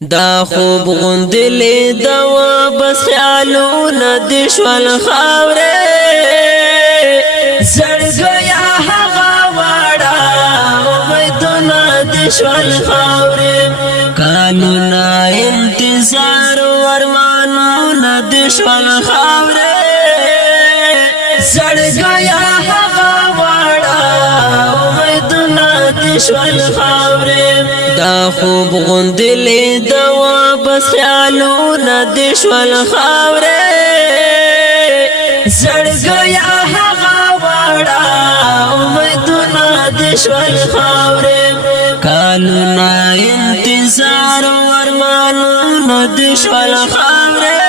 دا خوب غندلی دوا بس خیالونا دشوال خاوره زرگیا حقا وارا امیدونا دشوال خاوره کانونا انتظار ورمانونا دشوال خاوره زرگیا حقا وارا امیدونا دشوال خاوره دا خوب غندلی دوا بس خیالونا دشوال خاوره زرگیا حقا وارا امیدونا دشوال خاوره کالونا انتظار ورمانونا دشوال خاوره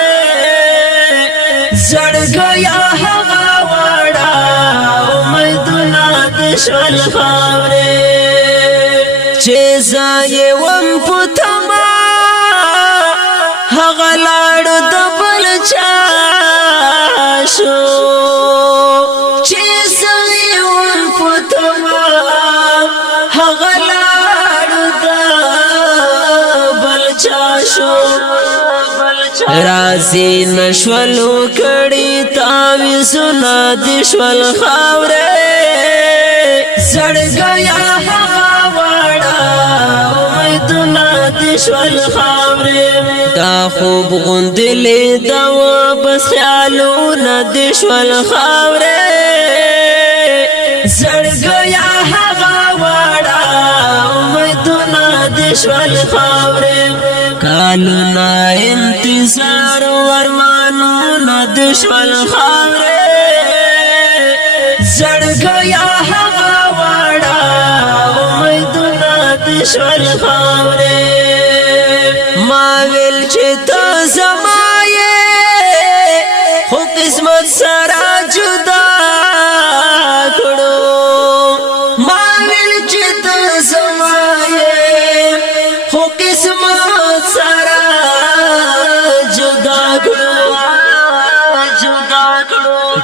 زرگیا حقا وارا امیدونا دشوال خاوره چیزای وم پتما هغلار دبل چاشو چیزای وم پتما هغلار دبل چاشو رازی نشولو کڑی تاوی سنا دشول خاوره زرگیا دشوال خاوره دا خوب غندلی دوا بس خیالونا دشوال خاوره زرگیا حقا وارا امیدونا دشوال خاوره کالونا انتظار ورمانونا دشوال خاوره زرگیا حقا وارا امیدونا دشوال خاوره ماویل چتا زمایه خو قسمت سرا جدا کړو ماویل چتا زمایه خو قسمت سرا جدا کړو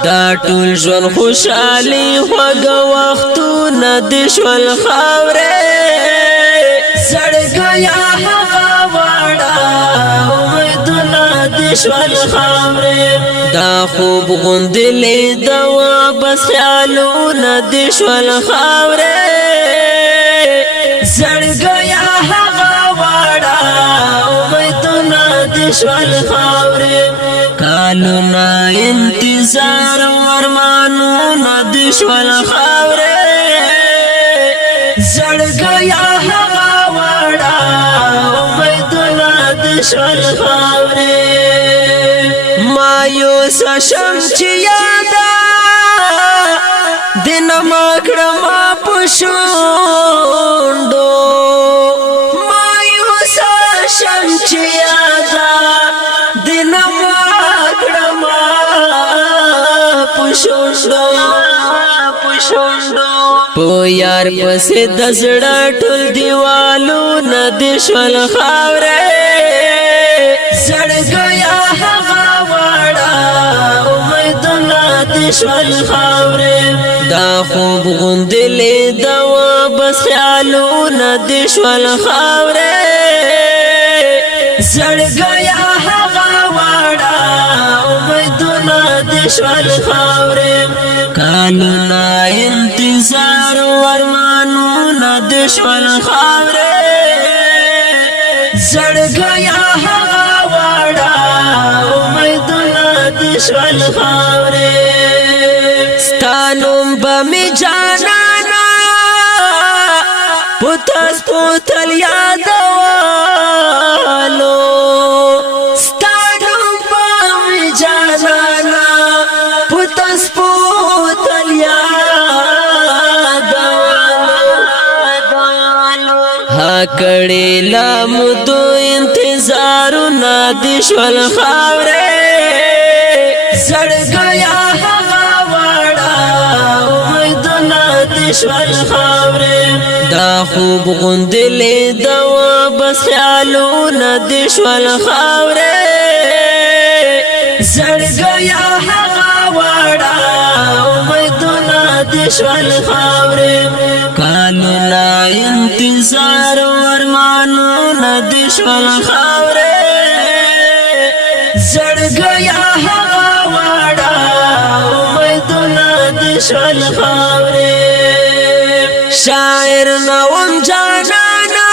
دا ټول ژوند خوشالي خوږ وختونه د شول خاوره زړګیا دشوال خاوره دا خوب غندلی دوا بس خیالونا دشوال خاوره زرگیا حقا وارا امیدونا دشوال خاوره کالونا انتظار ورمانونا دشوال خاوره زرگیا حقا وارا امیدونا دشوال خاوره مایوس شم چې یادا دین مکړم پښوندو مایوس شم چې یادا دین مکړم پښوندو په یار پسې د زړه ټول دیوالو نه د شول خاوره زړګیا دشوال خاوره دا خوب غندلی دوا بس خیالونا دشوال خاوره زرگیا حقا وارا امیدونا دشوال خاوره کالونا انتظار ورمانونا دشوال خاوره زرگیا حقا وارا امیدونا دشوال خاوره ستانم بمی جانانا پتاس پتل یادوالو ستانم بمی جانانا پتاس پتل یادوالو ها کڑی لامدو انتظارونا دشوال خاوره زرگیا دشوال خاوره دا خوب غندلی دوا بس خیالونا دشوال خاوره زرگیا حقا وارا امیدونا دشوال خاوره کالونا انتظار ورمانونا دشوال شول خاورې زړګیا هغه واړه امیدونه د شول خاورې شاعر نوم جانانا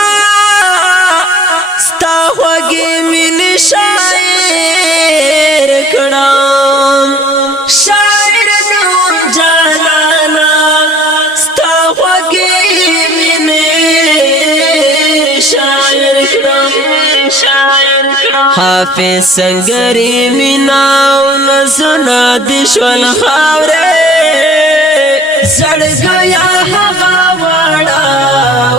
ستا خوږې مینې شاعر کړم شاعر نوم جانانا ستا خوږې مینې شاعر کړم حافظ سنگری میناو نزنا د شول خاورې زړګیا هغه واړه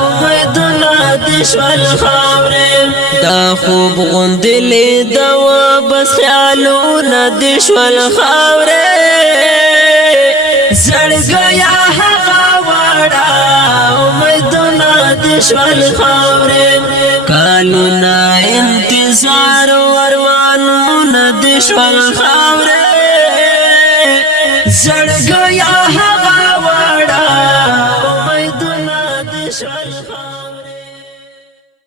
امیدونه د شول خاورې دا خوب غوندلې دوا بس خیالونه د شول خاورې زړګیا هغه واړه امیدونه د شول خاورې کالونه انتظار ورمانونه د شول خاورې زړګیا